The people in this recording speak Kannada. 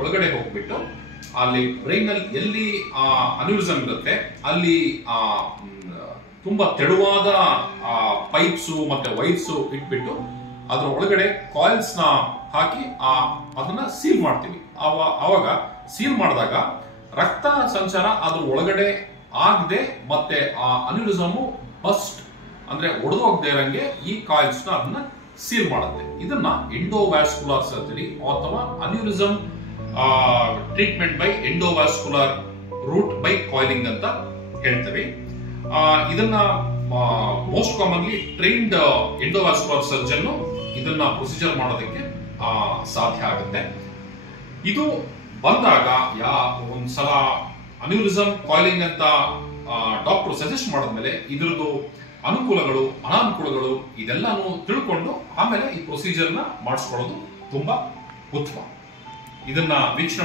ಒಳಗಡೆ ಹೋಗ್ಬಿಟ್ಟು ಅಲ್ಲಿ ಬ್ರೈನ್ ಅಲ್ಲಿ ಎಲ್ಲಿ ಅನ್ಯೂರಿಸಮ್ ಇರುತ್ತೆ ಅಲ್ಲಿ ತುಂಬಾ ತೆಳುವಾದ ಪೈಪ್ಸ್ ಮತ್ತೆ ವೈರ್ಸ್ ಇಟ್ಬಿಟ್ಟು ಅದ್ರ ಒಳಗಡೆ ಕಾಯಿಲ್ಸ್ ನ ಹಾಕಿ ಅದನ್ನ ಸೀಲ್ ಮಾಡ್ತೀವಿ. ಅವಾಗ ಸೀಲ್ ಮಾಡಿದಾಗ ರಕ್ತ ಸಂಚಾರ ಅದ್ರ ಒಳಗಡೆ ಆಗದೆ ಮತ್ತೆ ಆ ಅನ್ಯೂರಿಸಮ್ ಬಸ್ಟ್ ಅಂದ್ರೆ ಒಡೆದೋಗದೆ ಇರಂಗೆ ಈ ಕಾಯಿಲ್ಸ್ ನ ಅದನ್ನ ಸೀಲ್ ಮಾಡುತ್ತೆ. ಇದನ್ನ ಎಂಡೋವ್ಯಾಸ್ಕುಲರ್ ಸರ್ಜರಿ ಅಥವಾ aneurysm treatment by endovascular route by coiling ಅಂತ ಹೇಳ್ತೇವೆ. ಇದನ್ನ most commonly trained endovascular surgeon ಇದನ್ನ ಪ್ರೊಸೀಜರ್ ಮಾಡೋದಕ್ಕೆ ಸಾಧ್ಯ ಆಗುತ್ತೆ. ಇದು ಬಂದಾಗ ಒಂದ್ಸಲ ಅನ್ಯೂರಿಸಮ್ ಕಾಯಿಲಿಂಗ್ ಅಂತ ಡಾಕ್ಟರ್ ಸಜೆಸ್ಟ್ ಮಾಡಿದ್ಮೇಲೆ ಇದ್ರದ್ದು ಅನುಕೂಲಗಳು ಅನಾನುಕೂಲಗಳು ಇದೆಲ್ಲಾನು ತಿಳ್ಕೊಂಡು ಆಮೇಲೆ ಈ ಪ್ರೊಸೀಜರ್ನ ಮಾಡಿಸ್ಕೊಳ್ಳೋದು ತುಂಬಾ ಉತ್ತಮ. ಇದನ್ನ ವೀಕ್ಷಣೆ